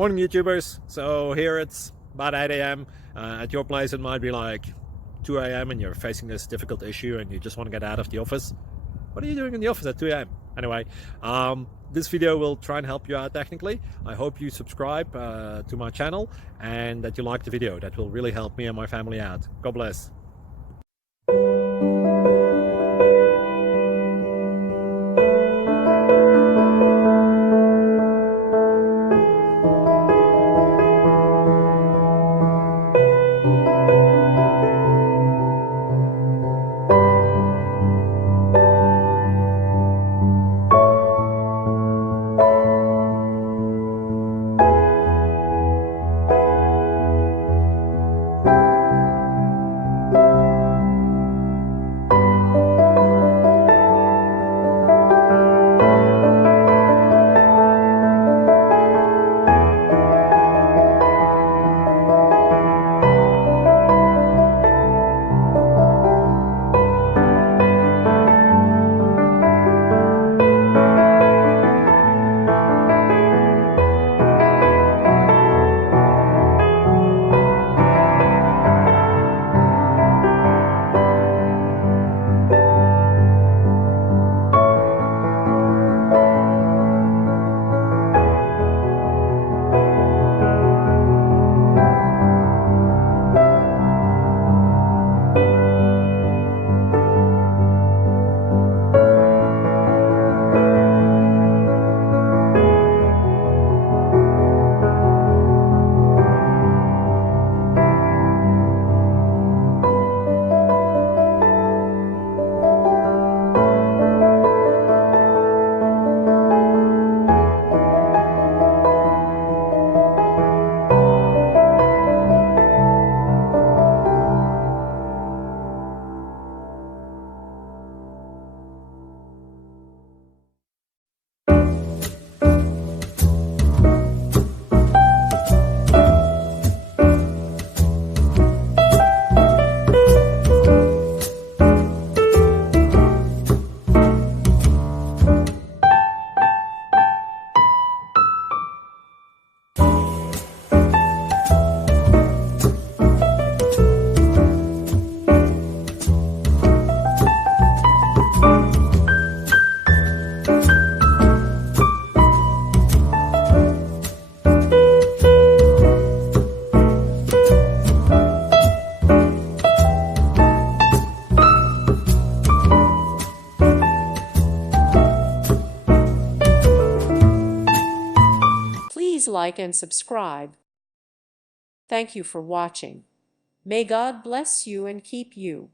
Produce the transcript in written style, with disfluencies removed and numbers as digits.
Morning YouTubers. So here it's about 8 a.m. At your place it might be like 2 a.m. and you're facing this difficult issue and you just want to get out of the office. What are you doing in the office at 2 a.m.? Anyway, this video will try and help you out technically. I hope you subscribe to my channel and that you like the video. That will really help me and my family out. God bless. Please like and subscribe. Thank you for watching. May God bless you and keep you.